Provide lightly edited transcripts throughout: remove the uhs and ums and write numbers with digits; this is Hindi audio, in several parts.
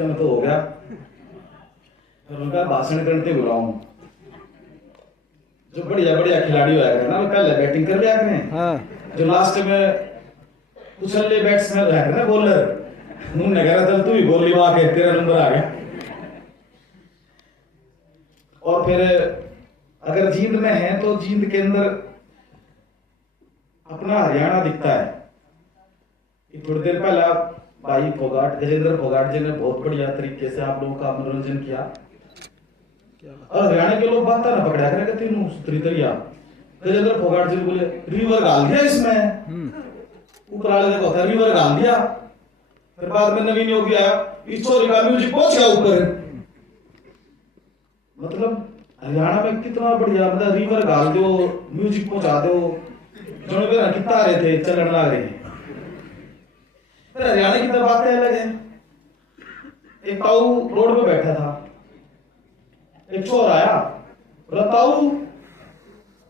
वाक्य में तो हो गया। फिर उनका भाषण करते बुलाऊं, जो बढ़िया बढ़िया खिलाड़ी होया करना वो पहले बैटिंग कर लिया करें। हाँ। जो लास्ट में उछलने बैट्समैन रहा है ना बॉलर, उन्होंने कहा चल तू ही बोल ली, वहां के तेरा नंबर आ गया। और फिर अगर जींद में है तो जींद के अंदर अपना हरियाणा दिखता है। थोड़ी देर पहला भाई फोगाट, गजेंद्र फोगाट जी ने बहुत बढ़िया तरीके से आप लोगों का मनोरंजन किया। और हरियाणा के लोग बात ना पकड़ा करे कहते हैं सूत्री तरिया। गजेंद्र फोगाट जी बोले रिवर डाल दिया इसमें, ऊपर वाले देखो था रिवर डाल दिया। फिर बाद में नवीन योगी आया, इस चोरी का म्यूजिक पहुंच गया ऊपर। मतलब हरियाणा में कितना बढ़िया, मतलब रिवर डाल दो, म्यूजिक पहुंचा दो, जो मेरा कितना रहे थे चलन लग रहे हैं। फिर हरियाणा की तो बातें अलग है। एक ताऊ रोड पे बैठा था, एक चोर आया, बोला ताऊ,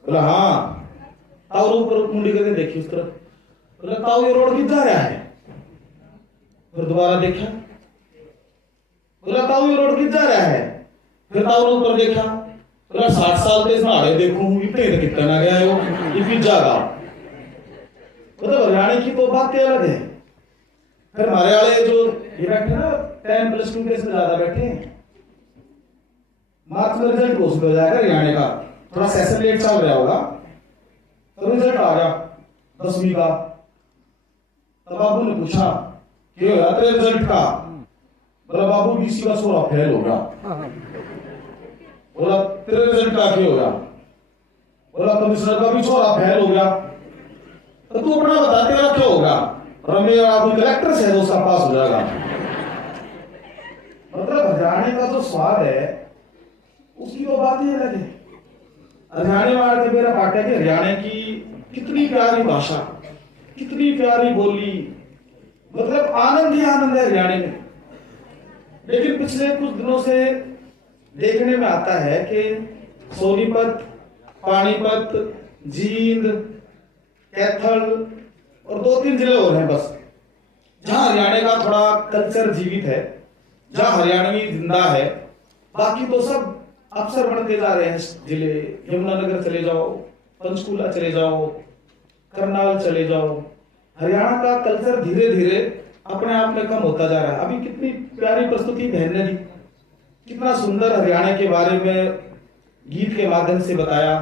बोला हाँ। ताऊ ऊपर मुंडी करके देखी उस तरफ, बोला ताऊ ये रोड किधर आया है। फिर दोबारा देखा, बोला ताऊ ये रोड किधर आया है। फिर ताऊ ने ऊपर देखा, बोला 60 साल से इसमें देखूं इतने कितना ना गया हो ये फिर जागा। मतलब हरियाणा की तो बातें अलग है। फिर हमारे वाले जो ये बैठे ना 10+2 के से ज्यादा बैठे हैं, मार्च में रिजल्ट घोषित हो जाएगा हरियाणा का, थोड़ा सेशन लेट चल रहा होगा, तो रिजल्ट आ गया 10वीं का। तब बाबू ने पूछा क्या होगा तेरे रिजल्ट का। बोला बाबू बीसी का 16 फेल होगा। बोला तेरे रिजल्ट का क्या होगा। बोला कमिश्नर का भी 16 फेल हो गया। तो तू अपना बता तेरा क्या होगा। और मेरा कलेक्टर से तो सब पास हो जाएगा। मतलब हरियाणा का जो स्वाद है उसकी तो बात ही अलग है। हरियाणा वाले तो मेरा पार्टी है, हरियाणा की कितनी प्यारी भाषा, कितनी प्यारी बोली, मतलब आनंद ही आनंद है हरियाणा में। लेकिन पिछले कुछ दिनों से देखने में आता है कि सोनीपत, पानीपत, जींद, कैथल और 2-3 जिले और हैं बस, जहां हरियाणा का थोड़ा कल्चर जीवित है, जहां हरियाणवी जिंदा है। बाकी तो सब अफसर बनते जा रहे हैं जिले। यमुनानगर चले जाओ, पंचकूला चले जाओ, करनाल चले जाओ। हरियाणा का कल्चर धीरे धीरे अपने आप में कम होता जा रहा है। अभी कितनी प्यारी प्रस्तुति बहन ने दी, कितना सुंदर हरियाणा के बारे में गीत के माध्यम से बताया।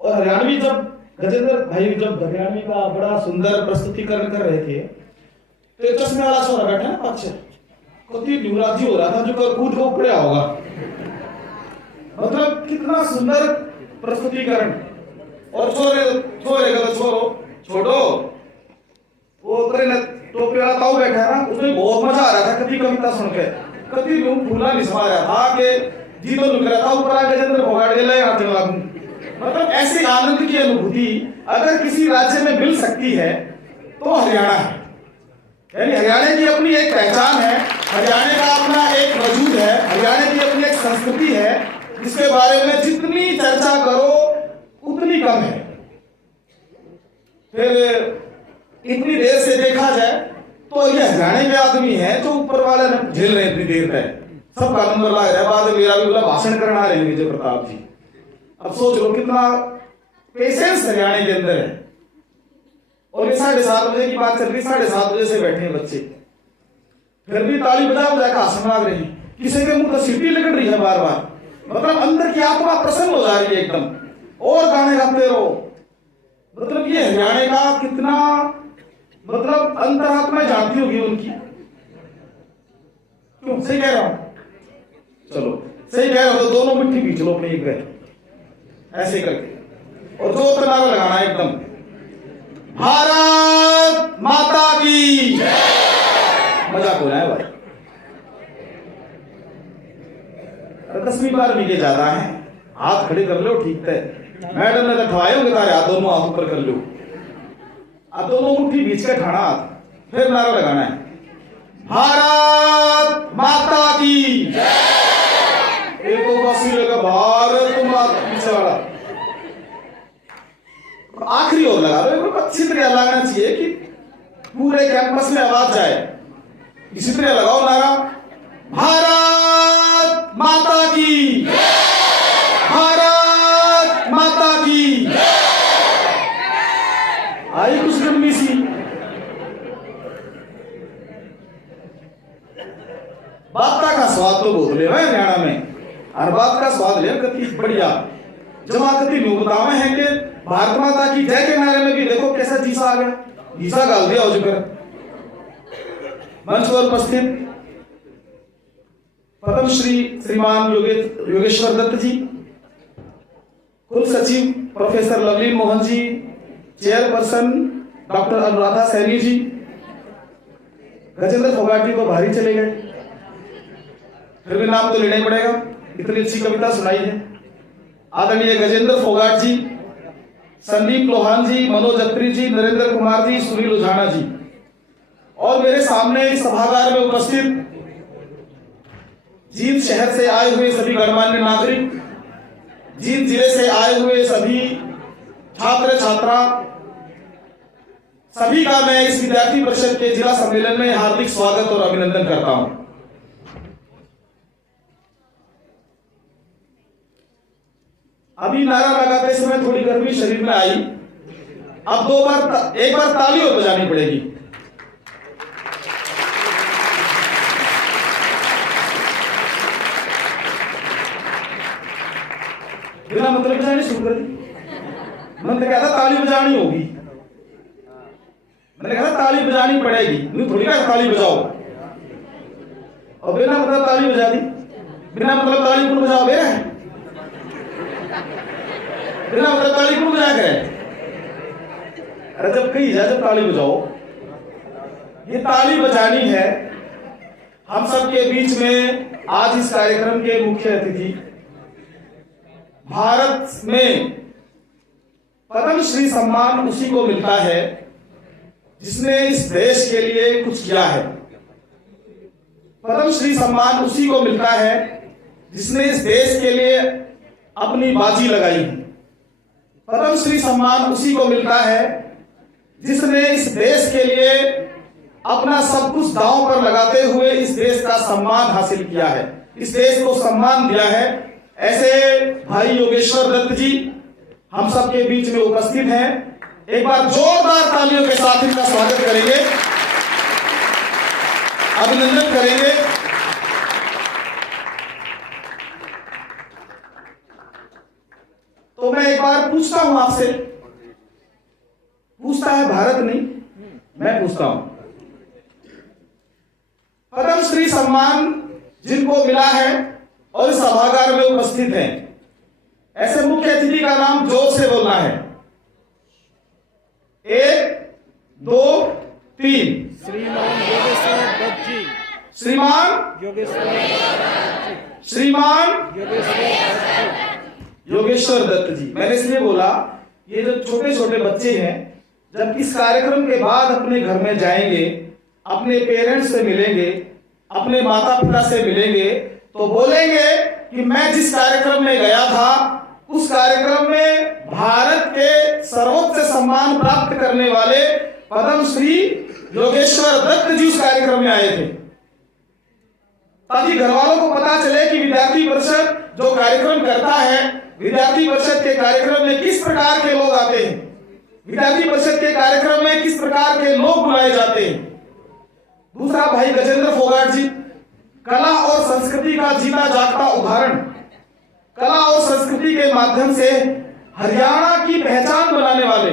और हरियाणवी जब गजेंद्र भाई जब हरियाणवी का बड़ा सुंदर प्रस्तुतिकरण कर रहे थे, तो चश्मे वाला छोरा बैठा ना पक्ष कति युवराजी हो रहा था, जो कर कूद को पड़ा होगा। मतलब कितना सुंदर प्रस्तुतिकरण। और छोरे का छोरो छोड़ो, वो टोपी वाला ताऊ बैठा है ना, उसमें बहुत मजा आ रहा था कभी कविता सुन के, कभी रूम फूला नहीं समा रहा था कि जी तो लुक रहा था ऊपर आके गजेंद्र फोगाट के लिए हाथ लगा। मतलब ऐसी आनंद की अनुभूति अगर किसी राज्य में मिल सकती है तो हरियाणा है। यानी हरियाणा की अपनी एक पहचान है, हरियाणा का अपना एक वजूद है, हरियाणा की अपनी एक संस्कृति है, जिसके बारे में जितनी चर्चा करो उतनी कम है। फिर इतनी देर से देखा जाए तो ये हरियाणा के आदमी है जो ऊपर वाले झेल रहे इतनी देर में, सबका नंबर लग रहा है। बाद में मेरा भी बोला भाषण करना रहे विजय प्रताप जी। अब सोच लो कितना पेशेंस हरियाणा के अंदर है। और ये 7:30 बजे की बात चल रही, 7:30 बजे से बैठे हैं बच्चे, फिर भी ताली बजा बजा के हंसने लग रही, किसी के मुंह तो सीटी लग रही है बार बार। मतलब अंदर की आत्मा प्रसन्न हो जा रही है एकदम, और गाने गाते रहो। मतलब ये हरियाणा का कितना, मतलब अंतरात्मा जानती होगी उनकी। क्यों सही कह रहा हूं? चलो सही कह रहा हूं तो दोनों मिट्टी बीच लो अपने एक गए ऐसे करके, और जोर नारा लगाना एकदम, भारत माता की मजाक हो रहा है भाई। 10वीं 12वीं के ज्यादा है, हाथ खड़े कर लो ठीक है। मैडम ने रखवाए होंगे तारे हाथ, दोनों हाथ ऊपर कर लो। अब दोनों मुट्ठी बीच के ठाना हाथ, फिर नारा लगाना है, भारत माता की। एक बासी लगा भारत माता पीछे वाला, आखिरी और लगा लो। अच्छी तरह लगना चाहिए कि पूरे कैंपस में आवाज जाए, इसी तरह लगाओ नारा, भारत माता की, भारत माता की। आई कुछ लंबी सी बात का स्वाद तो बहुत ले हरियाणा में, हर बात का स्वाद ले कति बढ़िया जमा कति लोग बतावे हैं कि भारत माता की जय के नारे में भी देखो कैसा जीसा आ गया, जीसा गाल दिया हो चुका। मंच पर उपस्थित पद्मश्री श्रीमान योगेश्वर दत्त जी, कुल सचिव professor Lovleen Mohan ji, chairperson doctor Anuradha Saini ji, Gajendra Phogat जी तो भारी चले गए, फिर भी नाम तो लेना ही पड़ेगा, इतनी अच्छी कविता सुनाई है। आदरणीय गजेंद्र फोगाट जी, संदीप लोहान जी, मनोज अत्री जी, नरेंद्र कुमार जी, सुनील उझाना जी, और मेरे सामने इस सभागार में उपस्थित जींद शहर से आए हुए सभी गणमान्य नागरिक, जींद जिले से आए हुए सभी छात्र छात्रा, सभी का मैं इस विद्यार्थी परिषद के जिला सम्मेलन में हार्दिक स्वागत और अभिनंदन करता हूं। अभी नारा लगाते समय थोड़ी गर्मी शरीर में आई, अब एक बार ताली और बजानी पड़ेगी। बिना मतलब बजानी शुरू कर दी। मैंने कहा था ताली बजानी होगी, मैंने कहा था ताली बजानी पड़ेगी, नहीं थोड़ी ना ताली बजाओ, और बिना मतलब ताली बजा दी। बिना मतलब ताली कौन बजाओ बे, बिना मतलब ताली कौन बजा करे? अरे जब कही जाए जब ताली बजाओ, ये ताली बजानी है। हम सबके बीच में आज इस कार्यक्रम के मुख्य अतिथि, भारत में पद्मश्री सम्मान उसी को मिलता है जिसने इस देश के लिए कुछ किया है। पद्मश्री सम्मान उसी को मिलता है जिसने इस देश के लिए अपनी बाजी लगाई है। पद्मश्री सम्मान उसी को मिलता है जिसने इस देश के लिए अपना सब कुछ दांव पर लगाते हुए इस देश का सम्मान हासिल किया है, इस देश को सम्मान दिया है। ऐसे भाई योगेश्वर दत्त जी हम सबके बीच में उपस्थित हैं। एक बार जोरदार तालियों के साथ इनका स्वागत करेंगे, अभिनंदन करेंगे। तो मैं एक बार पूछता हूं आपसे, पूछता है भारत नहीं, मैं पूछता हूं, पद्मश्री सम्मान जिनको मिला है और इस सभागार में उपस्थित हैं, ऐसे मुख्य अतिथि का नाम जोर से बोलना है। 1 2 3। श्रीमान योगेश्वर दत्त जी। श्रीमान योगेश्वर दत्त जी। मैंने इसलिए बोला, ये जो छोटे छोटे बच्चे हैं जब इस कार्यक्रम के बाद अपने घर में जाएंगे, अपने पेरेंट्स से मिलेंगे, अपने माता पिता से मिलेंगे, तो बोलेंगे कि मैं जिस कार्यक्रम में गया था उस कार्यक्रम में भारत के सर्वोच्च सम्मान प्राप्त करने वाले पद्मश्री योगेश्वर दत्त जी उस कार्यक्रम में आए थे, ताकि घर वालों को पता चले कि विद्यार्थी परिषद जो कार्यक्रम करता है, विद्यार्थी परिषद के कार्यक्रम में किस प्रकार के लोग आते हैं, विद्यार्थी परिषद के कार्यक्रम में किस प्रकार के लोग बुलाए जाते हैं। दूसरा भाई गजेंद्र फोगाट जी, कला और संस्कृति का जीता जागता उदाहरण, कला और संस्कृति के माध्यम से हरियाणा की पहचान बनाने वाले,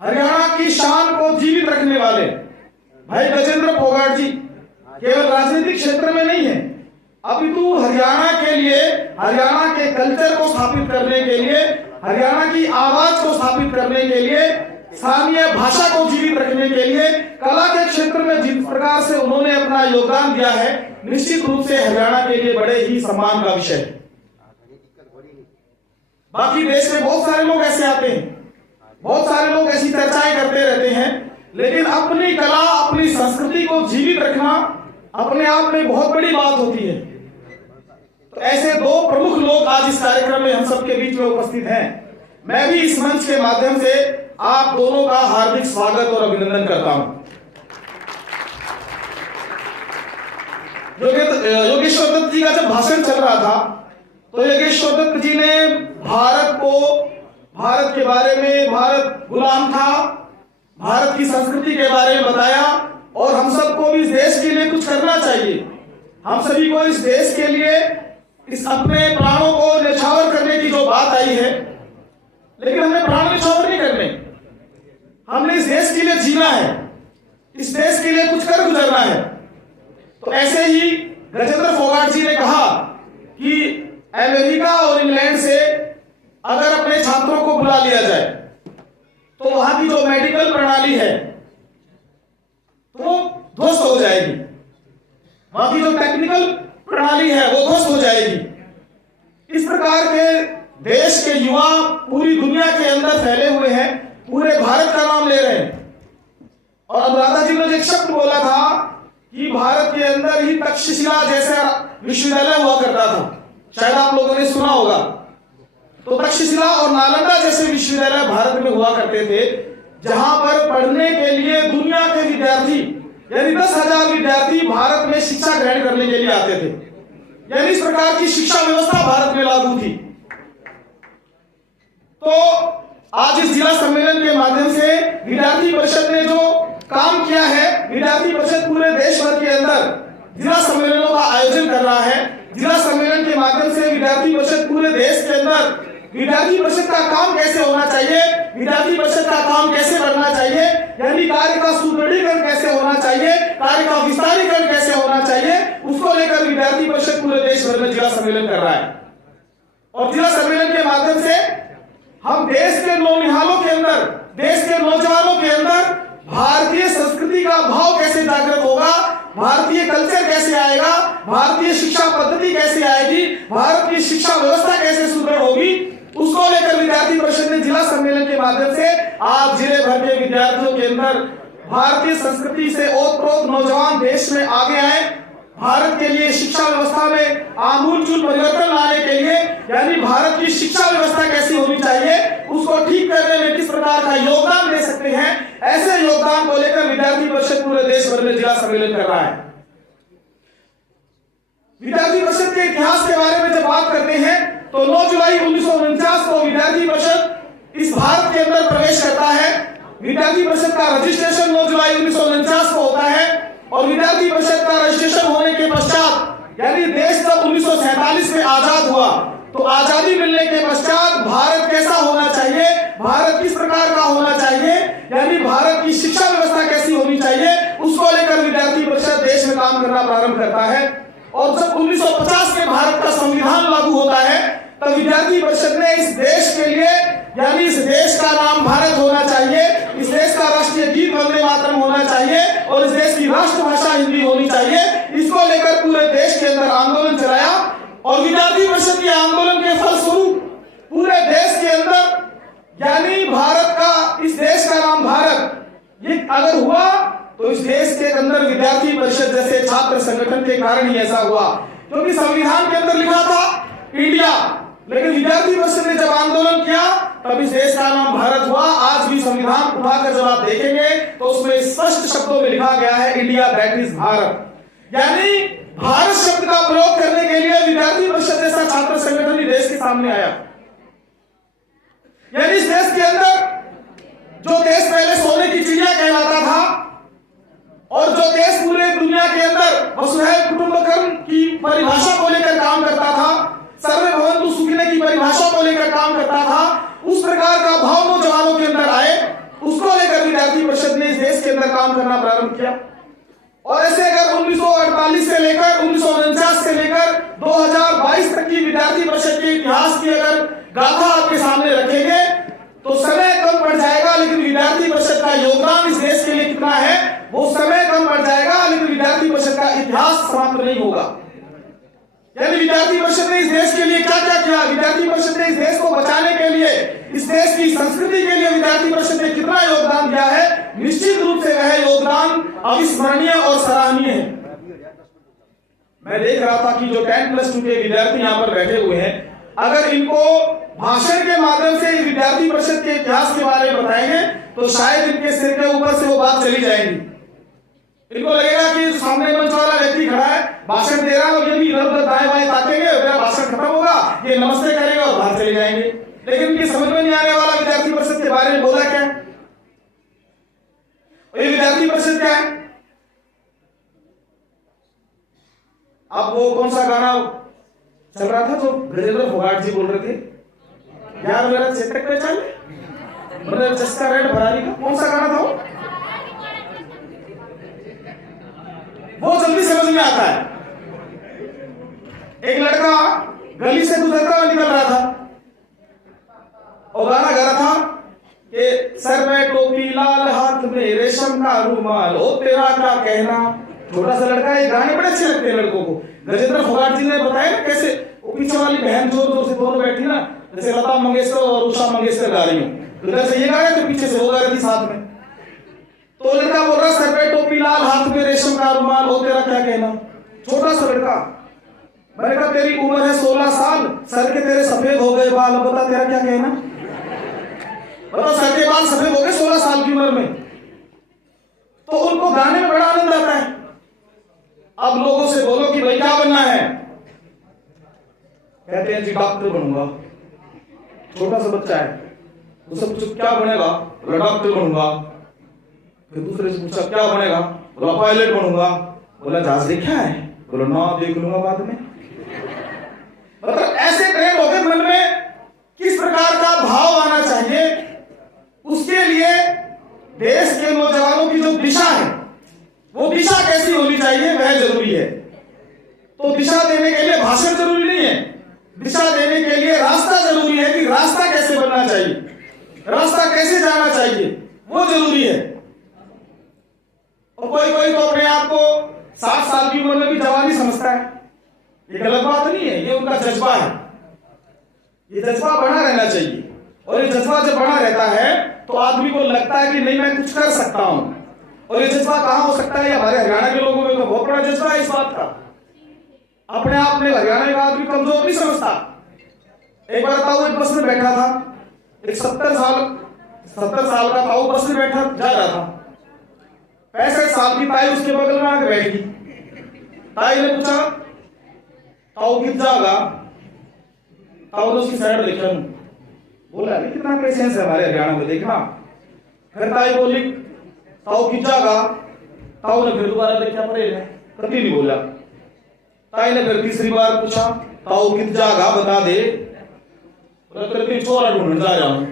हरियाणा की शान को जीवित रखने वाले भाई गजेंद्र फोगाट जी केवल राजनीतिक क्षेत्र में नहीं है, अपितु हरियाणा के लिए, हरियाणा के कल्चर को स्थापित करने के लिए, हरियाणा की आवाज को स्थापित करने के लिए, स्थानीय भाषा को जीवित रखने के लिए, कला के क्षेत्र में जिस प्रकार से उन्होंने अपना योगदान दिया है, निश्चित रूप से हरियाणा के लिए बड़े ही सम्मान का विषय है। बाकी देश में बहुत सारे लोग ऐसे आते हैं, बहुत सारे लोग ऐसी चर्चाएं करते रहते हैं, लेकिन अपनी कला, अपनी संस्कृति को जीवित रखना अपने आप में बहुत बड़ी बात होती है। तो ऐसे दो प्रमुख लोग आज इस कार्यक्रम में हम सबके बीच में उपस्थित हैं। मैं भी इस मंच के माध्यम से आप दोनों का हार्दिक स्वागत और अभिनंदन करता हूं। योगेश्वर दत्त जी का जब भाषण चल रहा था तो योगेश्वर दत्त जी ने भारत के बारे में, भारत गुलाम था, भारत की संस्कृति के बारे में बताया और हम सबको भी इस देश के लिए कुछ करना चाहिए। हम सभी को इस देश के लिए इस अपने प्राणों को न्यौछावर करने की जो बात आई है, लेकिन हमें प्राण न्यौछावर नहीं करने, हमने इस देश के लिए जीना है, इस देश के लिए कुछ कर गुजरना है। तो ऐसे ही गजेंद्र फोगाट जी ने कहा कि अमेरिका और इंग्लैंड से अगर अपने छात्रों को बुला लिया जाए तो वहां की जो मेडिकल प्रणाली है तो वो ध्वस्त हो जाएगी, वहां की जो टेक्निकल प्रणाली है वो ध्वस्त हो जाएगी। इस प्रकार के देश के युवा पूरी दुनिया के अंदर फैले हुए हैं, पूरे भारत का नाम ले रहे हैं। और अनुराधा जी ने जो एक शब्द बोला था कि भारत के अंदर ही तक्षशिला जैसा विश्वविद्यालय हुआ करता था, शायद आप लोगों ने सुना होगा। तो तक्षशिला और नालंदा जैसे विश्वविद्यालय भारत में हुआ करते थे, जहां पर पढ़ने के लिए दुनिया के विद्यार्थी यानी 10,000 विद्यार्थी भारत में शिक्षा ग्रहण करने के लिए आते थे। यानी इस प्रकार की शिक्षा व्यवस्था भारत में लागू थी। तो आज इस जिला सम्मेलन के माध्यम से विद्यार्थी परिषद ने जो काम किया है, विद्यार्थी परिषद पूरे देश भर के अंदर जिला सम्मेलनों का आयोजन कर रहा है। जिला सम्मेलन के माध्यम से विद्यार्थी परिषद पूरे देश के अंदर विद्यार्थी परिषद का काम कैसे होना चाहिए, विद्यार्थी परिषद का काम कैसे बढ़ना चाहिए, यानी कार्य का सुदृढ़ीकरण कैसे होना चाहिए, कार्य का विस्तारीकरण कैसे होना चाहिए, उसको लेकर विद्यार्थी परिषद पूरे देश भर में जिला सम्मेलन कर रहा है। और जिला सम्मेलन के माध्यम से हम देश के नौनिहालों के अंदर, देश के नौजवानों के अंदर भारतीय संस्कृति का भाव कैसे जागृत होगा, भारतीय कल्चर कैसे आएगा, भारतीय शिक्षा पद्धति कैसे आएगी, भारत की शिक्षा व्यवस्था कैसे सुदृढ़ होगी, उसको लेकर विद्यार्थी परिषद ने जिला सम्मेलन के माध्यम से आज जिले भर के विद्यार्थियों के अंदर भारतीय संस्कृति से ओतप्रोत नौजवान देश में आगे आए, भारत के लिए शिक्षा व्यवस्था में आमूलचूल परिवर्तन लाने के लिए, यानी भारत की शिक्षा व्यवस्था कैसी होनी चाहिए, उसको ठीक करने में किस प्रकार का योगदान दे सकते हैं, ऐसे योगदान को लेकर विद्यार्थी परिषद पूरे देश भर में जिला सम्मेलन कर रहा है। विद्यार्थी परिषद के इतिहास के बारे में जब बात करते हैं तो 9 जुलाई 1949 को विद्यार्थी परिषद इस भारत के अंदर प्रवेश करता है। विद्यार्थी परिषद का रजिस्ट्रेशन 9 जुलाई 1949 को होता है और विद्यार्थी परिषद का रजिस्ट्रेशन होने के पश्चात, यानी देश जब 1947 में आजाद हुआ तो आजादी मिलने के पश्चात भारत कैसा होना चाहिए, भारत किस प्रकार का होना चाहिए, यानी भारत की शिक्षा व्यवस्था कैसी होनी चाहिए, उसको लेकर विद्यार्थी परिषद देश में काम करना प्रारंभ करता है। और जब 1950 में भारत का संविधान लागू होता है तब विद्यार्थी परिषद ने इस देश के लिए, यानी इस देश का नाम भारत होना चाहिए, इस देश का राष्ट्रीय गीत वंदे मातरम होना चाहिए और इस देश की राष्ट्रभाषा हिंदी होनी चाहिए, इसको लेकर पूरे देश के अंदर आंदोलन चलाया। और विद्यार्थी परिषद के आंदोलन के फलस्वरूप पूरे देश के अंदर, यानी भारत का, इस देश का नाम भारत, ये अगर हुआ तो इस देश के अंदर विद्यार्थी परिषद जैसे छात्र संगठन के कारण ही ऐसा हुआ, क्योंकि संविधान के अंदर लिखा था इंडिया, लेकिन विद्यार्थी परिषद ने जब आंदोलन किया तब इस देश का नाम भारत हुआ। आज भी संविधान उठाकर जब आप देखेंगे तो उसमें स्पष्ट शब्दों में लिखा गया है इंडिया, दैट इज भारत, यानी भारत शब्द का प्रयोग करने के लिए विद्यार्थी परिषद जैसा छात्र संगठन ही देश के सामने आया। यानी इस देश के अंदर जो देश पहले सोने की चिड़िया कहलाता था और जो देश पूरे दुनिया के अंदर वसुधैव कुटुंबकम की परिभाषा को लेकर काम करता था, सर्वे भवन्तु सुखिनः की परिभाषा को लेकर काम करता था, उस प्रकार का भाव नौजवानों के अंदर आए, उसको लेकर विद्यार्थी परिषद ने इस देश के अंदर काम करना प्रारंभ किया। और ऐसे अगर 1948 से लेकर 1949 से लेकर 2022 तक की विद्यार्थी परिषद के इतिहास की अगर गाथा आपके सामने रखेंगे तो समय कम पड़ जाएगा, लेकिन विद्यार्थी परिषद का योगदान इस देश के लिए कितना है वो समय कम पड़ जाएगा, लेकिन विद्यार्थी परिषद का इतिहास समाप्त नहीं होगा। यानी विद्यार्थी परिषद ने इस देश के लिए क्या क्या किया, विद्यार्थी परिषद ने इस देश को बचाने के लिए, इस देश की संस्कृति के लिए विद्यार्थी परिषद ने कितना योगदान दिया है, निश्चित रूप से वह योगदान अविस्मरणीय और सराहनीय है। मैं देख रहा था कि जो 10+2 के विद्यार्थी यहाँ पर बैठे हुए हैं, अगर इनको भाषण के माध्यम से विद्यार्थी परिषद के इतिहास के बारे में बताएंगे तो शायद इनके सिर के ऊपर से वो बात चली जाएगी। इनको लगेगा कि सामने मंच वाला व्यक्ति खड़ा है, भाषण दे रहा है और ये भी इधर उधर दाएं बाएं ताकेंगे, मेरा भाषण खत्म होगा, ये नमस्ते करेंगे और बाहर चले जाएंगे। लेकिन इनकी समझ में नहीं आने वाला विद्यार्थी परिषद के बारे में बोला क्या है। ये विद्यार्थी परिषद क्या है? अब वो कौन सा गाना चल रहा था जो गजेंद्र फोगाट जी बोल रहे थे, यार मेरा चेतक पहचान, मतलब चस्का रेड भरारी का कौन सा गाना था वो जल्दी समझ में आता है। एक लड़का गली से गुजरता हुआ निकल रहा था और गाना गा रहा था कि सर में टोपी लाल हाथ में रेशम का रूमाल, ओ तेरा क्या कहना। छोटा सा लड़का, ये गाने बड़े अच्छे लगते हैं लड़कों को। गजेंद्र फोगाट जी ने बताया ना कैसे वो पीछे वाली बहन जोर जोर से दोनों बैठी ना, जैसे लता मंगेशकर और उषा मंगेशकर गा रही हूँ, इधर से ये गा रहे तो पीछे से वो गा रही थी साथ में। तो लड़का बोल रहा सर पे टोपी लाल हाथ में रेशम का रुमाल, हो तेरा क्या कहना। छोटा सा लड़का, मैंने कहा तेरी उम्र है 16 साल, सर के तेरे सफेद हो गए बाल, बता तेरा क्या कहना। बताओ सर के बाल सफेद हो गए 16 साल की उम्र में। तो उनको गाने में बड़ा आनंद आता है। अब लोगों से बोलो कि भाई क्या बनना है, कहते हैं जी डॉक्टर बनूंगा। छोटा सा बच्चा है, वो सब कुछ क्या बनेगा, बोला डॉक्टर बनूंगा। फिर दूसरे से पूछा क्या बनेगा, बोला पायलट बनूंगा। बोला जहाज देखा है, बोला ना देख लूंगा बाद में। मतलब ऐसे ट्रेन हो गए मन में किस प्रकार का भाव आना चाहिए, उसके लिए देश के नौजवानों की जो दिशा है वो दिशा कैसी होनी चाहिए वह जरूरी है। तो दिशा देने के लिए भाषण जरूरी नहीं है, दिशा देने के लिए रास्ता जरूरी है कि रास्ता कैसे बनना चाहिए, रास्ता कैसे जाना चाहिए वो जरूरी है। और कोई कोई तो अपने आप को 60 साल की उम्र में भी जवानी समझता है, ये गलत बात नहीं है, ये उनका जज्बा है। ये जज्बा बना रहना चाहिए और ये जज्बा जब बना रहता है तो आदमी को लगता है कि नहीं मैं कुछ कर सकता हूं। और ये जज्बा कहां हो सकता है, हमारे हरियाणा के लोगों में तो बहुत बड़ा जज्बा है इस बात का। अपने आप में हरियाणा का आदमी कमजोर नहीं समझता। एक बार ताऊ एक बस में बैठा था, एक 70 साल का ताऊ बस में बैठा जा रहा था। 65 साल की ताई उसके बगल में आके बैठ गई। ताई ने पूछा ताऊ कित जाएगा, ताऊ ने उसकी साइड देखा, बोला कितना पेशेंस है हमारे हरियाणा में देखना। फिर ताई बोली ताऊ कित जाएगा, ताऊ ने फिर दोबारा देखा, परे कभी नहीं बोला। ताई ने फिर तीसरी बार पूछा ताऊ कित जाएगा बता दे, छोरा ढूंढने जा रहा हूं।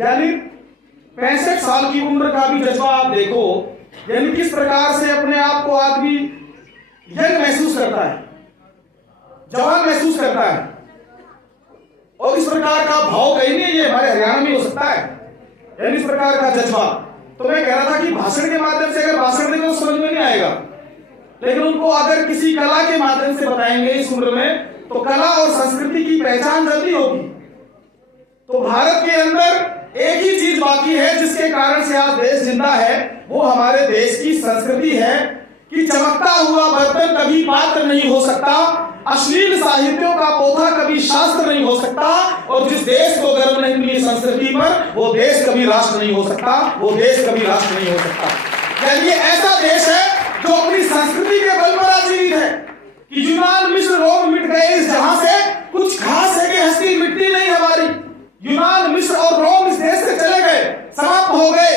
यानी 65 साल की उम्र का भी जज्बा आप देखो, यानी किस प्रकार से अपने आप को आदमी यंग महसूस करता है, जवान महसूस करता है। और इस प्रकार का भाव कहीं नहीं, ये हमारे हरियाणा में हो सकता है, यानी इस प्रकार का जज्बा। तो मैं कह रहा था कि भाषण के माध्यम से अगर भाषण देंगे तो समझ में नहीं आएगा, लेकिन उनको अगर किसी कला के माध्यम से बताएंगे इस उम्र में तो कला और संस्कृति की पहचान जल्दी होगी। तो भारत के अंदर एक ही चीज बाकी है जिसके कारण से आज देश जिंदा है, वो हमारे देश की संस्कृति है कि चमकता हुआ बर्तन कभी पात्र नहीं हो सकता, अश्लील साहित्यों का पोथा कभी शास्त्र नहीं हो सकता, और जिस देश को गर्व नहीं मिली संस्कृति पर वो देश कभी राष्ट्र नहीं हो सकता, वो देश कभी राष्ट्र नहीं हो सकता। यानी ये ऐसा देश है जो अपनी संस्कृति के बल पर आजीवित है कि यूनान मिस्र रोम मिट गए इस जहां से, कुछ खास है कि हस्ती मिट्टी नहीं हमारी। यूनान मिस्र और रोम इस देश से चले गए, समाप्त हो गए,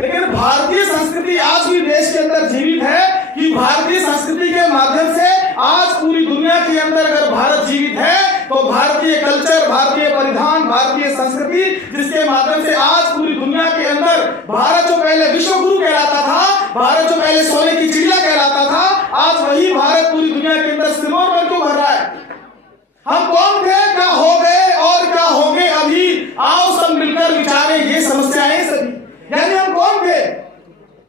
लेकिन भारतीय संस्कृति आज भी देश के अंदर जीवित है कि भारतीय संस्कृति के माध्यम से आज पूरी दुनिया के अंदर अगर भारत जीवित है तो भारतीय कल्चर, भारतीय परिधान, भारतीय संस्कृति जिसके माध्यम से आज पूरी दुनिया के अंदर भारत जो पहले विश्व गुरु कहलाता था, भारत जो पहले सोने की चिड़िया कहलाता था, आज वही भारत पूरी दुनिया के अंदर सिमोर बन क्यों भर रहा है। हम कौन थे, क्या हो गए और क्या होंगे अभी, आओ सब मिलकर विचारें ये समस्याएं सभी। यानी हम कौन थे,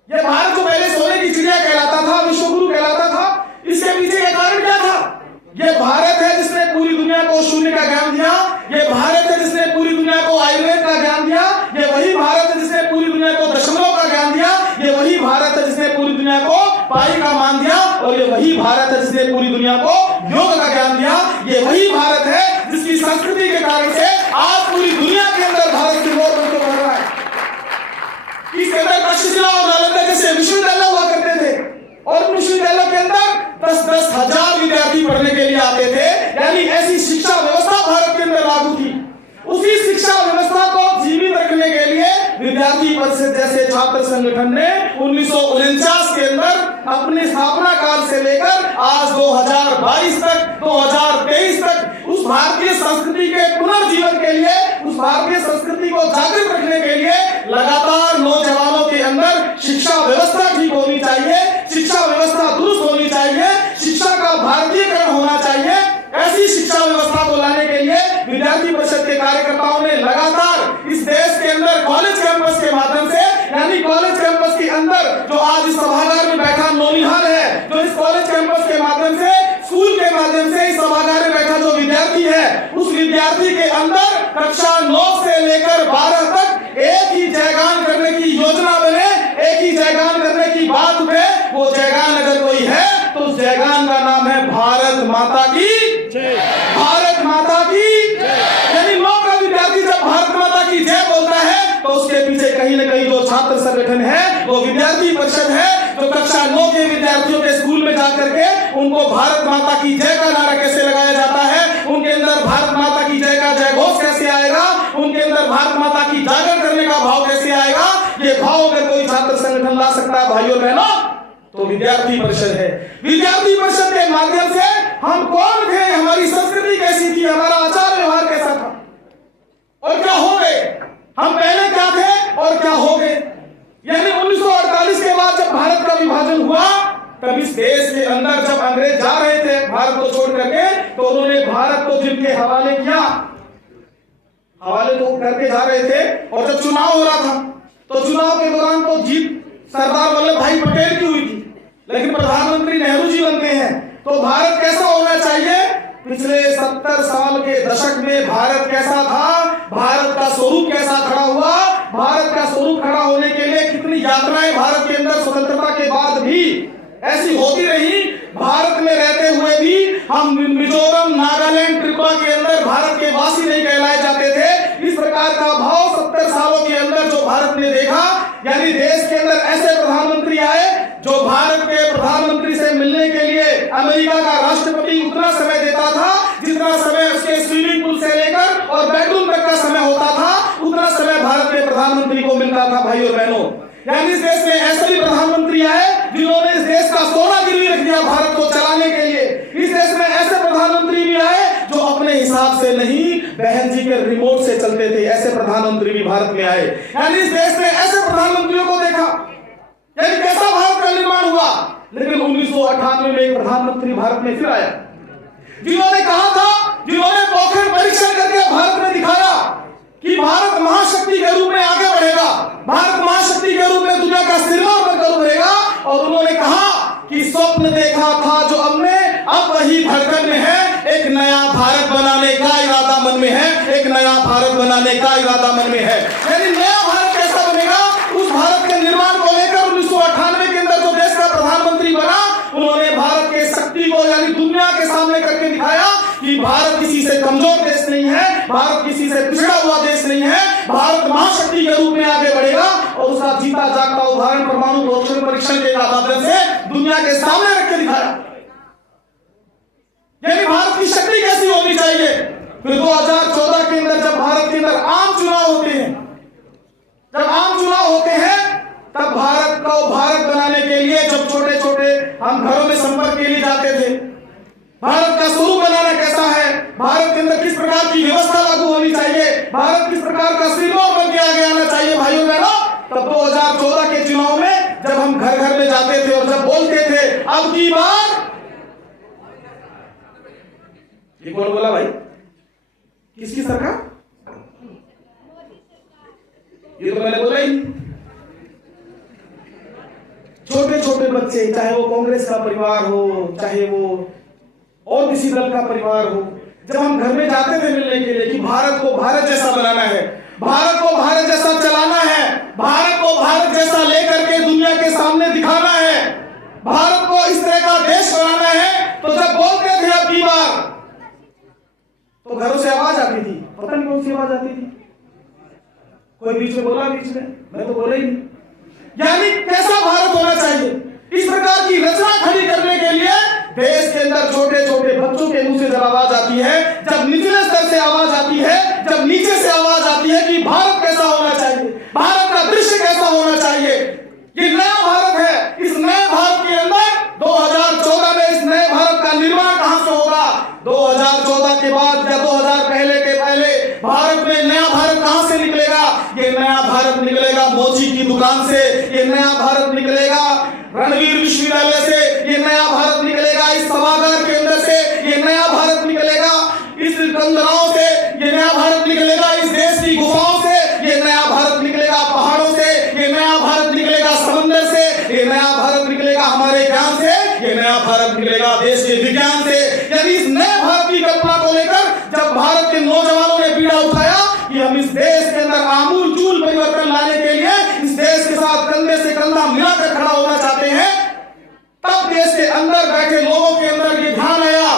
ये भारत जो पहले सोने की चिड़िया कहलाता था, विश्व गुरु कहलाता था, इसके पीछे का कारण क्या था। ये भारत है जिसने पूरी दुनिया को शून्य का ज्ञान दिया, ये भारत है जिसने पूरी दुनिया को आयुर्वेद का ज्ञान दिया, ये वही भारत है जिसने पूरी दुनिया को दशमलव का ज्ञान दिया, ये वही भारत है जिसने पूरी दुनिया को पाई का मान दिया, और ये वही भारत है जिसने पूरी दुनिया को योग का ज्ञान दिया। ये वही भारत है जिसकी संस्कृति के कारण से आज पूरी दुनिया के अंदर भारत की गौर बनकर बढ़ रहा है। इसके अंदर तक्षशिला और नालंदा जैसे विश्वविद्यालय हुआ करते थे, और उन विश्वविद्यालयों के अंदर शिक्षा व्यवस्था को जीवित रखने के लिए विद्यार्थी परिषद जैसे छात्र संगठन ने 1949 के अंदर अपनी स्थापना काल से लेकर आज 2022 तक 2023 तक उस भारतीय संस्कृति के पुनर्जीवन के लिए, उस भारतीय संस्कृति को जागृत रखने के लिए लगातार नौजवानों के अंदर शिक्षा व्यवस्था ठीक होनी चाहिए, शिक्षा व्यवस्था दुरुस्त होनी चाहिए, शिक्षा का भारतीयकरण होना चाहिए। ऐसी शिक्षा व्यवस्था को लाने के लिए विद्यार्थी परिषद के कार्यकर्ताओं ने लगातार इस देश के अंदर कॉलेज कैंपस के माध्यम से, यानी कॉलेज कैंपस के अंदर जो आज इस सभागार में बैठा नौनिहाल है, जो इस कॉलेज कैंपस के माध्यम से, स्कूल के माध्यम से इस सभागार में बैठा जो विद्यार्थी है, उस विद्यार्थी के अंदर कक्षा 9 से लेकर 12 तक एक ही जयगान करने की योजना बने, एक ही जयगान करने की बात उठे। वो जयगान अगर कोई है तो उस जयगान का नाम है भारत माता की जय, भारत माता की जय। यानी 9 का विद्यार्थी जब भारत माता की जय बोलता है तो उसके पीछे कहीं ना कहीं जो छात्र संगठन है, वो विद्यार्थी परिषद है, जो कक्षा 9 के विद्यार्थियों के स्कूल में जाकर के उनको भारत माता की जय का नारा कैसे लगाया जाता है, उनके अंदर भारत माता की जय का जय घोष कैसे आएगा, उनके अंदर भारत माता की जागर करने का भाव कैसे आएगा, ये भाव अगर कोई छात्र संगठन ला सकता है भाइयों बहनों तो विद्यार्थी परिषद है। विद्यार्थी परिषद के माध्यम से हम कौन थे, हमारी संस्कृति कैसी थी, हमारा आचार व्यवहार कैसा था और क्या हो गए, हम पहले क्या थे और क्या हो गए। यानी 1948 के बाद जब भारत का विभाजन हुआ तब इस देश के अंदर जब अंग्रेज जा रहे थे भारत को छोड़ करके, तो उन्होंने भारत को जिनके हवाले किया, हवाले तो करके जा रहे थे। और जब चुनाव हो रहा था तो चुनाव के दौरान तो जीत सरदार वल्लभ भाई पटेल की हुई थी, लेकिन प्रधानमंत्री नेहरू जी बनते हैं। तो भारत कैसा होना चाहिए, पिछले 70 साल के दशक में भारत कैसा था, भारत का स्वरूप कैसा खड़ा हुआ, भारत का स्वरूप खड़ा होने के लिए कितनी यात्राएं भारत के अंदर स्वतंत्रता के बाद भी ऐसी होती रही। भारत में रहते हुए भी हम मिजोरम, नागालैंड, त्रिपुरा के अंदर भारत के वासी नहीं कहलाए जाते थे। इस प्रकार का भाव 70 सालों के अंदर जो भारत ने देखा, यानी देश के अंदर ऐसे प्रधानमंत्री आए जो भारत के प्रधानमंत्री से मिलने के लिए अमेरिका का राष्ट्रपति उतना समय देता था जितना समय उसके स्विमिंग पूल से लेकर और बेडरूम तक का समय होता था, उतना समय भारत के प्रधानमंत्री को मिलता था। भाइयों बहनों, यानी इस देश में ऐसे भी प्रधानमंत्री आए जिन्होंने इस देश का सोना गिरवी रख दिया भारत को चलाने के लिए। इस देश में ऐसे प्रधानमंत्री भी आए जो अपने हिसाब से नहीं, बहन जी के रिमोट से चलते थे, ऐसे प्रधानमंत्री भी भारत में आए। यानी इस देश में ऐसे प्रधानमंत्रियों को देखा, यानी कैसा भारत का निर्माण हुआ। लेकिन 1998 में एक प्रधानमंत्री भारत में फिर आया जिन्होंने कहा था, जिन्होंने पोखरण परीक्षण करके भारत में दिखाया कि भारत महाशक्ति के रूप में आगे बढ़ेगा, भारत महाशक्ति के रूप में दुनिया का सिरमौर बनकर उभरेगा। और उन्होंने कहा कि स्वप्न देखा था जो हमने, अब वही धड़कन में है, एक नया भारत बनाने का इरादा मन में है, एक नया भारत बनाने का इरादा मन में है। यानी नया भारत कैसा बनेगा, उस भारत के निर्माण को लेकर 1998 के अंदर जो देश का प्रधानमंत्री बना, उन्होंने भारत के शक्ति को यानी दुनिया के सामने करके दिखाया कि भारत किसी से कमजोर देश नहीं है, भारत किसी से पिछड़ा हुआ देश नहीं है, भारत महाशक्ति के रूप में आगे बढ़ेगा। और उसका जीता जागता उदाहरण परमाणु पोषण परीक्षण के माध्यम से दुनिया के सामने रख के दिखाया। यानी भारत की शक्ति कैसी होनी चाहिए। फिर 2014 के अंदर जब भारत के अंदर आम चुनाव होते हैं, जब आम चुनाव होते हैं तब भारत को भारत बनाने के लिए जब छोटे छोटे हम घरों में संपर्क के लिए जाते थे, भारत का स्वरूप बनाना कैसा है, भारत के अंदर किस प्रकार की व्यवस्था लागू होनी चाहिए, भारत किस प्रकार का सिरमौर बन के आगे आना चाहिए। भाइयों बहनों, तब 2014 के चुनाव में जब हम घर घर में जाते थे और जब बोलते थे अब की बार, ये कौन बोला भाई, किसकी सरकार, ये तो मैंने बोला ही। छोटे छोटे बच्चे, चाहे वो कांग्रेस का परिवार हो, चाहे वो और किसी दल का परिवार हो, जब हम घर में जाते थे मिलने के लिए कि भारत को भारत जैसा बनाना है, भारत को भारत जैसा चलाना है, भारत को भारत जैसा लेकर के दुनिया के सामने दिखाना है, भारत को इस तरह का देश बनाना है, तो जब बोलते थे अब की बार तो घरों से आवाज आती थी, पता नहीं कौन सी आवाज आती थी, कोई बीच में बोला, बीच में मैं तो बोला ही नहीं। यानी कैसा भारत होना चाहिए, इस प्रकार की रचना खड़ी करने के लिए देश के अंदर छोटे छोटे बच्चों के मुंह से जब आवाज आती है, जब निचले स्तर से आवाज आती है, जब नीचे से आवाज आती है कि भारत कैसा होना चाहिए, भारत का दृश्य कैसा होना चाहिए, ये नया भारत है। इस नए भारत के अंदर 2014 में इस नए भारत का निर्माण कहां से होगा? 2014 के बाद या 2000 के पहले भारत में नया भारत कहां से निकलेगा? ये नया भारत निकलेगा मोची की दुकान से, ये नया भारत निकलेगा रणवीर विश्वविद्यालय से, ये नया भारत निकलेगा इस सभागार के अंदर से, ये नया भारत निकलेगा इस कंदराओं से, ये नया भारत निकलेगा इस देश की गुफाओं से, ये नया भारत निकलेगा पहाड़ों से, ये नया भारत निकलेगा समंदर से, ये नया भारत निकलेगा हमारे ज्ञान से, ये नया भारत निकलेगा देश के विज्ञान से। यानी इस नए भारत की कल्पना को लेकर जब भारत के नौजवानों ने बीड़ा उठाया कि हम इस देश के अंदर आमूल चूल परिवर्तन लाने के लिए इस देश के साथ कंधे से कंधा मिलाकर खड़ा होना चाहते हैं, तब देश के अंदर बैठे लोगों के अंदर ये ध्यान आया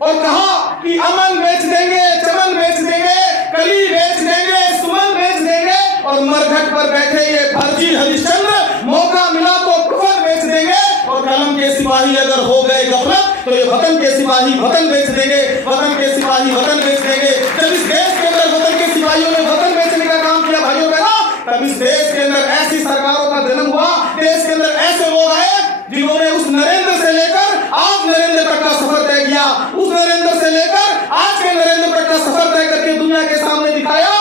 और कहा कि अमन बेच देंगे, चमन बेच देंगे, कली बेच देंगे, सुमन बेच देंगे और मरघट पर बैठे ये फर्जी हरिश्चंद्र मौका मिला तो कुफर बेच देंगे और कलम के सिपाही अगर हो गए गफलत तो ये वतन के सिपाही वतन बेच देंगे, वतन के सिपाही वतन बेच देंगे। जब इस देश के अंदर वतन के सिपाहियों ने वतन बेचने का काम किया भाइयों बहनों, तब इस देश के अंदर ऐसी सरकारों का जन्म हुआ, देश के अंदर ऐसे लोग आए जिन्होंने उस नरेंद्र से लेकर आज नरेंद्र तक का सफर तय किया, उस नरेंद्र से लेकर आज के नरेंद्र तक का सफर तय करके दुनिया के सामने दिखाया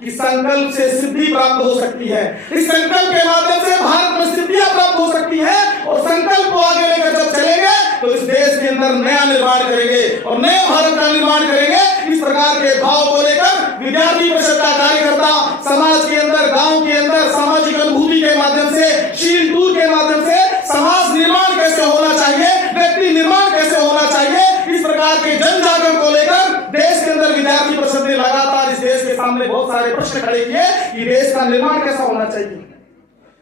कि संकल्प से सिद्धि प्राप्त हो सकती है, इस संकल्प के माध्यम से भारत में सिद्धियां प्राप्त हो सकती है और संकल्प को आगे लेकर जब चलेंगे तो इस देश के अंदर नया निर्माण करेंगे और नए भारत का निर्माण करेंगे। इस प्रकार के भाव को लेकर विद्यार्थी परिषद का कार्यकर्ता समाज के अंदर, गांव के अंदर सामाजिक अनुभूति के माध्यम से, शील टूर के माध्यम से समाज निर्माण कैसे होना चाहिए, व्यक्ति निर्माण कैसे होना चाहिए, इस प्रकार के जन जागरण को लेकर देश के अंदर विद्यार्थी परिषद ने लगातार इस देश के सामने बहुत सारे प्रश्न खड़े किए कि देश का निर्माण कैसा होना चाहिए।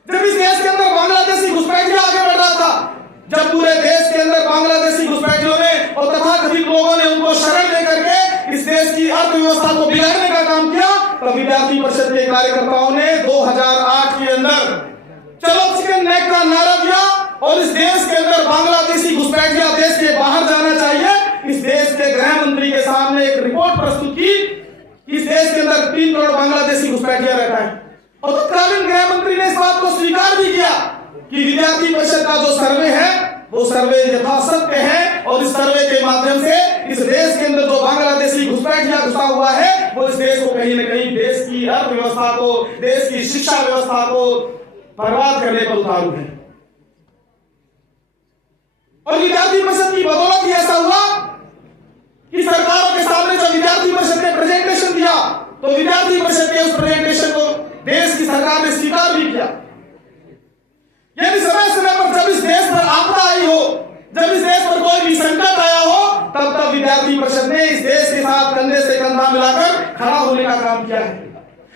जब इस देश के अंदर बांग्लादेशी घुसपैठिया आगे बढ़ रहा था, जब पूरे देश के अंदर बांग्लादेशी घुसपैठियों ने और तथाकथित लोगों ने उनको शरण देकर के इस देश की अर्थव्यवस्था को बिगाड़ने का काम किया, तो विद्यार्थी परिषद के कार्यकर्ताओं ने 2008 के अंदर चलो चिकन नेक का नारा दिया और इस देश के अंदर बांग्लादेशी घुसपैठिया देश के बाहर जाना चाहिए। इस देश के गृह मंत्री के सामने एक रिपोर्ट प्रस्तुत की, इस देश के अंदर 3 करोड़ बांग्लादेशी घुसपैठिया रहता है और तत्कालीन गृह मंत्री ने इस बात को स्वीकार भी किया कि विद्यार्थी परिषद का जो सर्वे है वो सर्वे यथासत्य है और इस सर्वे के माध्यम से इस देश के अंदर जो बांग्लादेशी घुसपैठिया घुसा हुआ है वो इस देश को कहीं न कहीं देश की अर्थव्यवस्था को, देश की शिक्षा व्यवस्था को बर्बाद करने पर उतारू है। और विद्यार्थी परिषद की बदौलत ही ऐसा हुआ कि सरकारों के सामने जब विद्यार्थी परिषद ने प्रेजेंटेशन दिया तो विद्यार्थी परिषद के उस प्रेजेंटेशन को देश की सरकार ने स्वीकार भी किया। यानी समय समय पर जब इस देश पर आपदा आई हो, जब इस देश पर कोई भी संकट आया हो, तब तब विद्यार्थी परिषद ने इस देश के साथ कंधे से कंधा मिलाकर खड़ा होने का काम किया है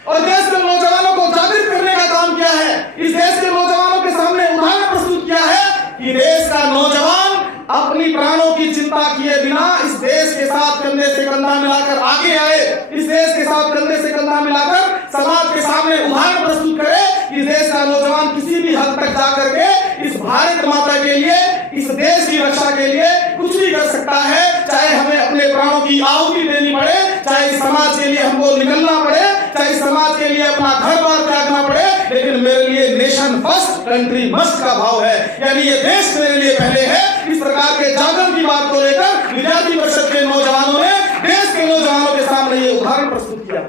और देश के नौजवानों को जागृत करने का काम किया है। इस देश के नौजवानों के सामने उदाहरण प्रस्तुत किया है कि देश का नौजवान अपनी प्राणों की चिंता किए बिना इस देश के साथ कंधे से कंधा मिलाकर आगे आए, इस देश के साथ कंधे से कंधा मिलाकर समाज के सामने उदाहरण प्रस्तुत करे कि इस देश का नौजवान किसी भी हद तक जाकर के इस भारत माता के लिए, इस देश की रक्षा के लिए कुछ भी कर सकता है, चाहे हमें अपने प्राणों की आहुति देनी पड़े, चाहे इस समाज के लिए हमको निकलना पड़े, चाहे इस समाज के लिए अपना घर बार त्यागना पड़े, लेकिन मेरे लिए नेशन फर्स्ट कंट्री मस्ट का भाव है, यानी ये देश मेरे लिए पहले है। इस प्रकार के जागरण की बात को लेकर विद्यार्थी परिषद के नौजवानों ने देश के नौजवानों के सामने ये उदाहरण प्रस्तुत किया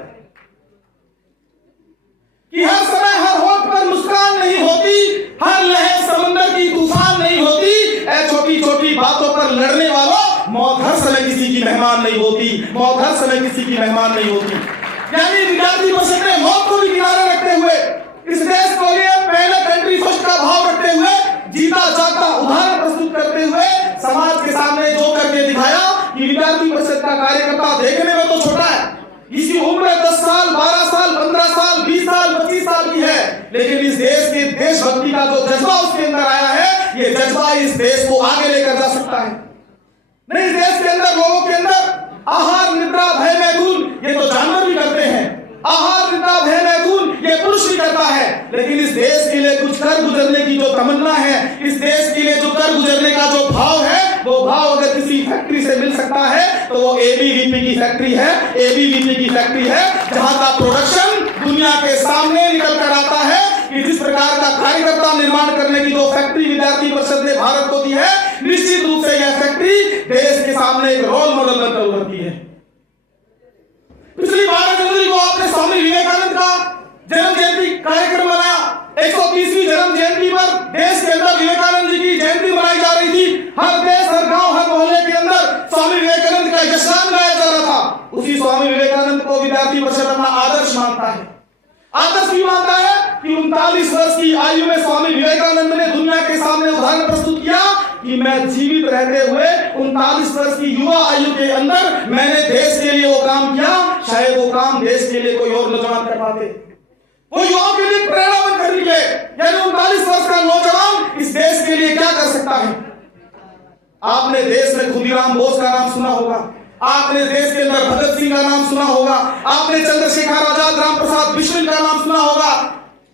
कि हर समय हर होठ पर मुस्कान नहीं होती, हर लहर समंदर की तूफान नहीं होती, ऐ छोटी छोटी बातों पर लड़ने वालों, मौत हर समय किसी की मेहमान नहीं होती, मौत हर समय किसी की मेहमान नहीं होती। यानी विद्यार्थी परिषद ने मौत को भी किनारे रखते हुए, इस देश को लिए पहले कंट्री फर्स्ट का भाव रखते हुए, जीता जागता उदाहरण प्रस्तुत करते हुए समाज के सामने जो करके दिखाया कि विद्यार्थी परिषद का कार्यकर्ता देखने में तो छोटा है, इसकी उम्र 10 साल, 12 साल, 15 साल, 20 साल, 25 साल की है, लेकिन इस देश की देशभक्ति का जो जज्बा उसके अंदर आया है, ये जज्बा इस देश को आगे लेकर जा सकता है। नहीं, इस देश के अंदर लोगों के अंदर आहार निद्रा भय मैथुन ये तो जानवर भी करते हैं, आहार निद्रा भय मैथुन ये पुरुष भी करता है, लेकिन इस देश के लिए कुछ कर गुजरने की जो तमन्ना है, इस देश के लिए जो कर गुजरने का जो भाव है, वो भाव अगर किसी फैक्ट्री से मिल सकता है तो वो एबीवीपी की फैक्ट्री है, एबीवीपी की फैक्ट्री है, जहां का प्रोडक्शन दुनिया के सामने निकल कर आता है कि जिस प्रकार का कार्यकर्ता निर्माण करने की जो फैक्ट्री विद्यार्थी परिषद ने भारत को दी है, निश्चित रूप से यह फैक्ट्री देश के सामने एक रोल मॉडल बनकर उभरती है। पिछली 12 जनवरी को आपने स्वामी विवेकानंद का जन्म जयंती कार्यक्रम मनाया। 130वीं जन्म जयंती पर देश के अंदर विवेकानंद जी की जयंती मनाई जा रही थी। हर देश, हर गांव, हर मोहल्ले के अंदर स्वामी विवेकानंद का जश्न गाया जा रहा था। उसी स्वामी विवेकानंद को विद्यार्थी परिषद अपना आदर्श मानता है। आदर्श क्यों मानता है कि 39 वर्ष की आयु में स्वामी विवेकानंद ने दुनिया के सामने उदाहरण प्रस्तुत किया कि मैं जीवित रहते हुए 39 वर्ष की युवा आयु के अंदर मैंने देश के लिए वो काम किया, शायद वो काम देश के लिए कोई और नौजवान कर पाते। वो युवाओं के लिए प्रेरणा बनकर निकले। यानी 39 वर्ष का नौजवान इस देश के लिए क्या कर सकता है। आपने देश में खुदीराम बोस का नाम सुना होगा, आपने देश के अंदर भगत सिंह का नाम सुना होगा, आपने चंद्रशेखर आजाद, राम प्रसाद बिस्मिल का नाम सुना होगा,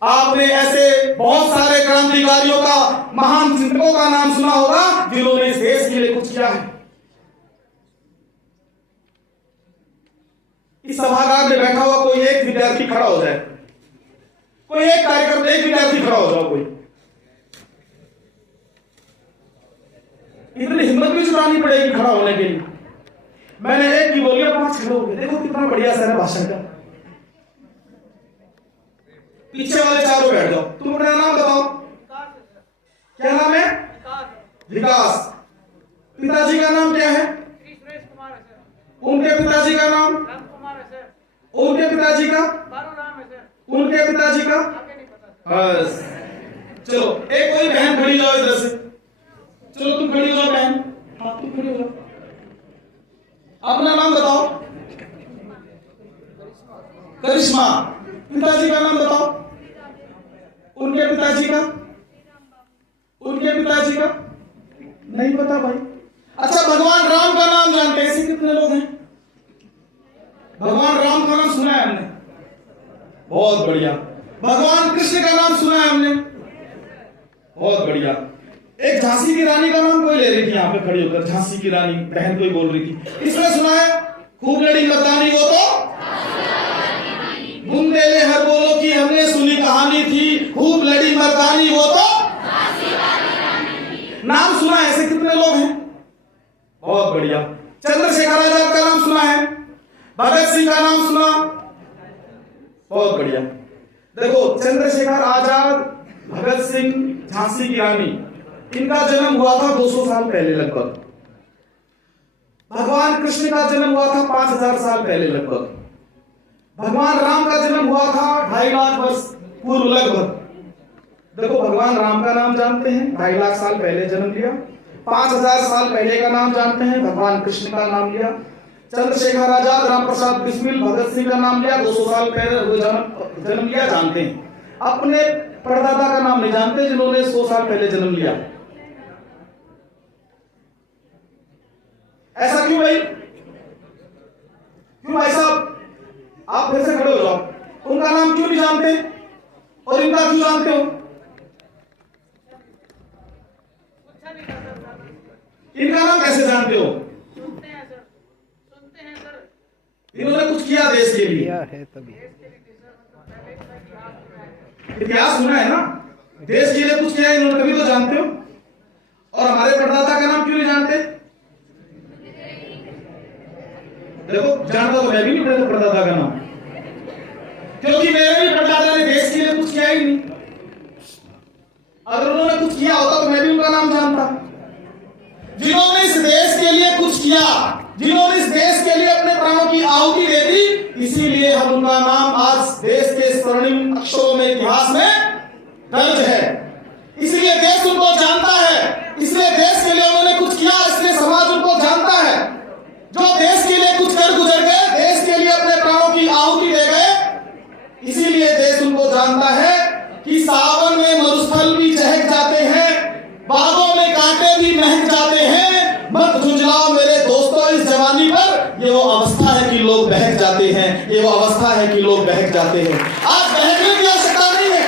आपने ऐसे बहुत सारे क्रांतिकारियों का, महान चिंतकों का नाम सुना होगा जिन्होंने इस देश के लिए कुछ किया है। इस सभागार में बैठा हुआ कोई एक विद्यार्थी खड़ा हो जाए, कोई एक कार्यकर्ता, एक विद्यार्थी खड़ा हो जाओ, कोई इतनी हिम्मत भी जुटानी पड़ेगी खड़ा होने के लिए। मैंने एक की बोली, 5 खड़े हो गए। देखो कितना बढ़िया सर है भाषण का। पीछे वाले चारों बैठ जाओ। तुम अपना नाम बताओ, क्या नाम है? विकास। पिताजी का नाम क्या है? उनके पिताजी का नाम? उनके पिताजी का? उनके पिताजी का? बस चलो, एक कोई बहन खड़ी जाओ इधर से। चलो तुम खड़ी हो जाओ बहन। हाँ तुम खड़ी हो जाओ। अपना नाम बताओ। करिश्मा। पिताजी का नाम बताओ। उनके पिताजी का? उनके पिताजी का नहीं पता भाई। अच्छा, भगवान राम का नाम जानते हैं? ऐसे कितने लोग हैं? भगवान राम का नाम सुना है हमने, बहुत बढ़िया। भगवान कृष्ण का नाम सुना है हमने, बहुत बढ़िया। एक झांसी की रानी का नाम कोई ले रही थी यहाँ पे खड़ी होकर, झांसी की रानी बहन कोई बोल रही थी। इसने सुना है? खूब लड़ी मर्दानी वो तो बुंदेले हर बोलो की हमने सुनी कहानी थी, खूब लड़ी मर्दानी वो तो नाम सुना है। ऐसे कितने लोग हैं? बहुत बढ़िया। चंद्रशेखर आजाद का नाम सुना है? भगत सिंह का नाम सुना? बहुत बढ़िया। देखो, चंद्रशेखर आजाद, भगत सिंह, झांसी की रानी, इनका जन्म हुआ था 200 साल पहले लगभग। भगवान कृष्ण का जन्म हुआ था 5000 साल पहले लगभग। भगवान राम का जन्म हुआ था 2.5 लाख वर्ष पूर्व लगभग। देखो, भगवान राम का नाम जानते हैं, 2.5 लाख साल पहले जन्म लिया। 5000 साल पहले का नाम जानते हैं, भगवान कृष्ण का नाम लिया। चंद्रशेखर आजाद, राम प्रसाद बिस्मिल, भगत सिंह का नाम लिया, 200 साल पहले जन्म लिया, जानते हैं। अपने परदादा का नाम नहीं जानते जिन्होंने 100 साल पहले जन्म लिया। ऐसा क्यों भाई? क्यों भाई साहब? आप फिर से खड़े हो जाओ। उनका नाम क्यों नहीं जानते और इनका क्यों जानते हो? इनका नाम कैसे जानते हो? इन्होंने कुछ किया देश के लिए, इतिहास सुना है ना, देश के लिए कुछ किया इन्होंने, तभी तो जानते हो। और हमारे परदादा का नाम क्यों नहीं जानते? देखो, जानता तो मैं भी नहीं परदादा का नाम, क्योंकि मेरे भी परदादा ने देश के लिए कुछ किया ही नहीं। अगर उन्होंने कुछ किया होता तो मैं भी उनका नाम जानता। जिन्होंने इस देश के लिए कुछ किया, जिन्होंने इस देश के लिए अपने प्राणों की आहुति दे दी, इसीलिए हम उनका नाम आज देश के स्वर्णिम अक्षरों में, इतिहास में दर्ज है। इसलिए देश उनको जानता है, इसलिए देश के लिए उन्होंने कुछ किया, इसलिए समाज उनको जानता है। जो देश के लिए कुछ कर गुजर गए, देश के लिए अपने प्राणों की आहुति दे गए, इसीलिए देश उनको जानता है कि सावन में मरुस्थल भी चहक जाते हैं, बागों में कांटे भी महक जाते हैं। मत झुंझलाओ मेरे दोस्तों इस जवानी पर, ये वो अवस्था है कि लोग बहक जाते हैं, ये वो अवस्था है कि लोग बहक जाते हैं। आज बहकने की आवश्यकता नहीं है।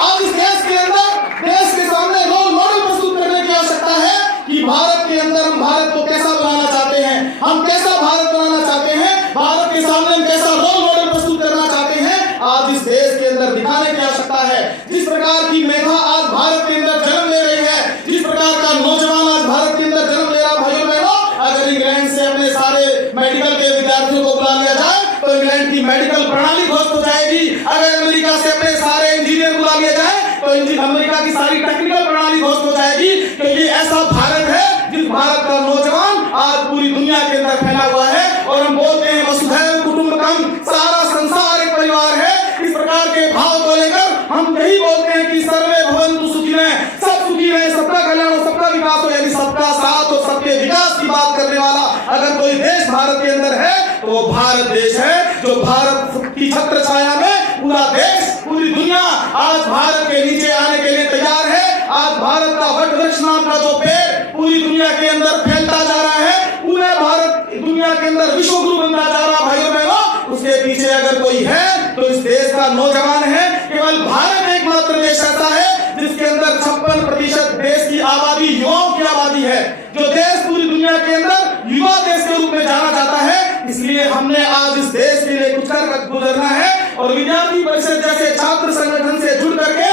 आज इस देश के अंदर, देश के सामने रोल मॉडल प्रस्तुत करने की आवश्यकता है कि भारत के अंदर हम भारत को कैसा बनाना चाहते हैं, हम कैसा भारत बनाना चाहते हैं, भारत के सामने हम कैसा रोल मॉडल प्रस्तुत करना चाहते हैं, आज इस देश के अंदर दिखाने की आवश्यकता है। जिस प्रकार की मेधा आज भारत के अंदर जन्म ले रही है, जिस प्रकार का नौजवान आज भारत के अंदर जन्म ले रहा, भाइयों बहनों, अगर इंग्लैंड से अपने सारे मेडिकल के विद्यार्थियों को बुला लिया जाए तो इंग्लैंड की मेडिकल प्रणाली ध्वस्त हो जाएगी। अगर अमेरिका से अपने सारे इंजीनियर बुला लिया जाए तो अमेरिका की सारी टेक्निकल प्रणाली ध्वस्त हो जाएगी। तो ये ऐसा भारत है जिस भारत का नौजवान आज पूरी दुनिया के अंदर फैला हुआ है। और हम बोलते हैं वसुधैव कुटुंबकम, सारा संसार एक परिवार है। इस प्रकार के भाव को लेकर हम यही बोलते हैं कि सर्वे भवन्तु सुखिनः, सब सुखी रहे, सबका कल्याण हो, सबका विकास हो, यानी सबका साथ और सबके विकास की बात करने वाला अगर कोई देश भारत के अंदर है तो वो भारत देश है, जो भारत की छत्र छाया में पूरा देश, पूरी दुनिया आज भारत के नीचे आने के लिए तैयार है। आज भारत का वट वृक्ष नाम का जो पेड़ पूरी दुनिया के अंदर फैलता जा रहा है, पूरे भारत दुनिया के अंदर विश्व गुरु बनता जा रहा, भाइयों बहनों, उसके पीछे अगर कोई है तो इस देश का नौजवान है। केवल भारत एकमात्र देश ऐसा है जिसके अंदर 56% देश की आबादी युवाओं की आबादी है, जो देश पूरी दुनिया के अंदर युवा देश के रूप में जाना जाता है। इसलिए हमने आज इस देश के लिए कुछ कर गुजरना है और विद्यार्थी परिषद जैसे छात्र संगठन से जुड़ करके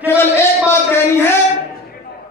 केवल एक बात कहनी है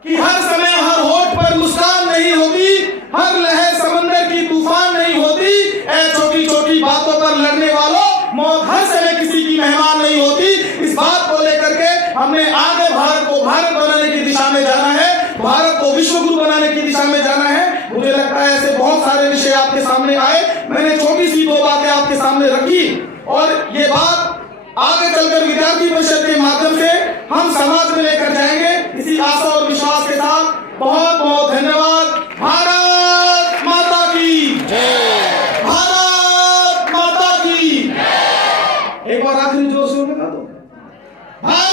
कि हर समय हर होठ पर मुस्कान नहीं होती, हर लहर समंदर की तूफान नहीं होती, ऐ छोटी छोटी बातों पर लड़ने वालों, मौत हर समय किसी की मेहमान नहीं होती। इस बात को लेकर के हमने आगे भारत को भारत बनाने की दिशा में जाना है, भारत को विश्व गुरु बनाने की दिशा में जाना है। मुझे लगता है ऐसे बहुत सारे विषय आपके सामने आए, मैंने छोटी सी 2 बातें आपके सामने रखी और ये बात आगे चलकर विद्यार्थी परिषद के माध्यम से हम समाज में लेकर जाएंगे। इसी आशा और विश्वास के साथ बहुत बहुत धन्यवाद। भारत माता की जय, भारत माता की। एक बार आखिरी जोर से बता दो, भारत